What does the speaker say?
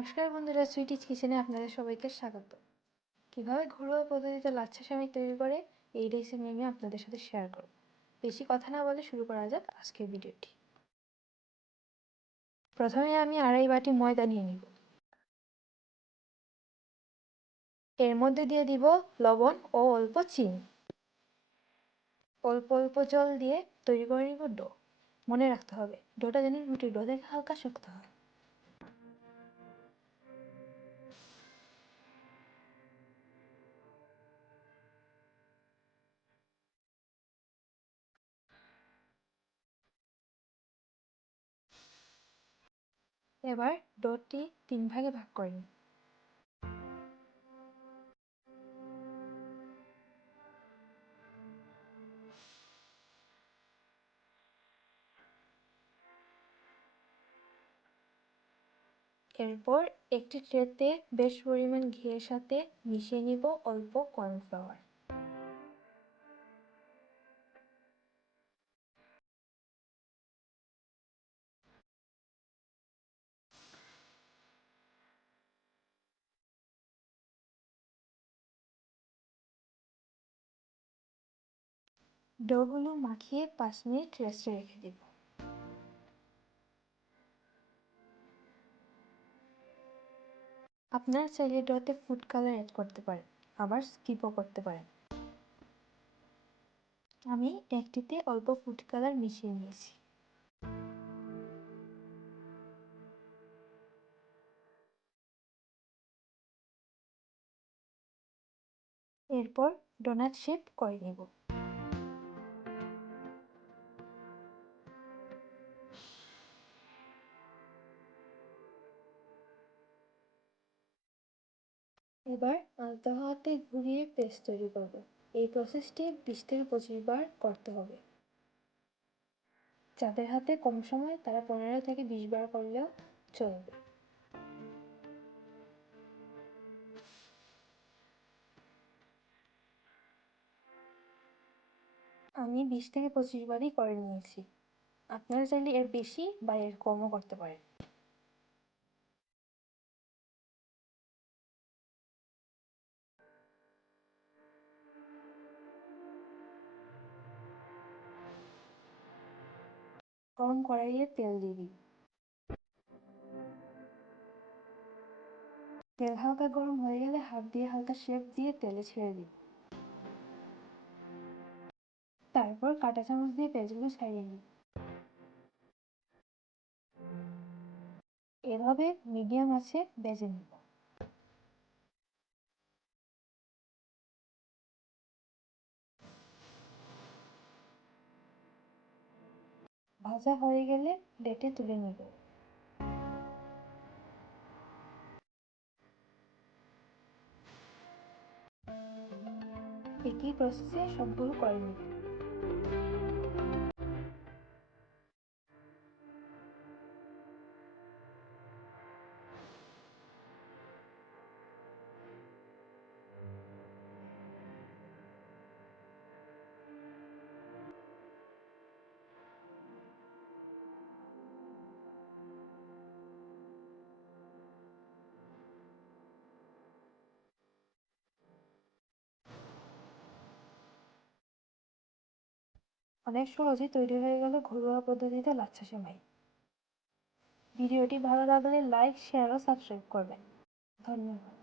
নমস্কার বন্ধুরা, সুইটিজ কিচেনে আপনাদের সবাইকে স্বাগত। কীভাবে ঘরোয়া পদ্ধতিতে লাচ্ছা সেমাই তৈরি করে এই রেসিপি আমি আপনাদের সাথে শেয়ার করব। বেশি কথা না বলে শুরু করা যাক আজকের ভিডিওটি। প্রথমে আমি 2.5 বাটি ময়দা নিয়ে নিব। এর মধ্যে দিয়ে দিব লবণ ও অল্প চিনি। অল্প অল্প জল দিয়ে তৈরি করে নিব ডো। মনে রাখতে হবে ডোটা যেন রুটির ডো থেকে হালকা শক্ত হয়। এবার ডোটি 3 ভাগে ভাগ করে নিন। এরপর একটি ট্রেতে বেশ পরিমাণ ঘিয়ের সাথে মিশিয়ে নিব অল্প কর্নফ্লাওয়ার। ডোগুলো মাখিয়ে 5 মিনিট রেস্টে রেখে দিব। আপনারা চাইলে ডোতে ফুড কালার অ্যাড করতে পারেন, আবার স্কিপও করতে পারেন। আমি একটিতে অল্প ফুড কালার মিশিয়ে নিয়েছি। এরপর ডোনাট শেপ করে নেব। এবার আলতো হাতে ঘুরিয়ে পেস্ট তৈরি করব। এই প্রসেসটি 20 থেকে 25 বার করতে হবে। যাদের হাতে কম সময় তারা 15 থেকে 20 বার করলেও চলবে। আমি 20 থেকে 25 বারই করে নিয়েছি। আপনারা চাইলে এর বেশি বা এর কমও করতে পারেন। গরম কড়াইয়ে তেল দিয়ে দিই। তেল হালকা গরম হয়ে গেলে হাত দিয়ে হালকা শেপ দিয়ে তেলে ছেড়ে দিই। তারপর কাঁটা চামচ দিয়ে পেঁয়াজগুলো ছাড়িয়ে নিই। এভাবে মিডিয়াম আঁচে ভেজে নিব। ভাজা হয়ে গেলে প্লেটে তুলে নিব। একই প্রসেসে সবগুলো করে নিব। অনেক সহজে তৈরি হয়ে গেল ঘরোয়া পদ্ধতিতে লাচ্ছা সেমাই। ভিডিওটি ভালো লাগলে লাইক, শেয়ার ও সাবস্ক্রাইব করবেন। ধন্যবাদ।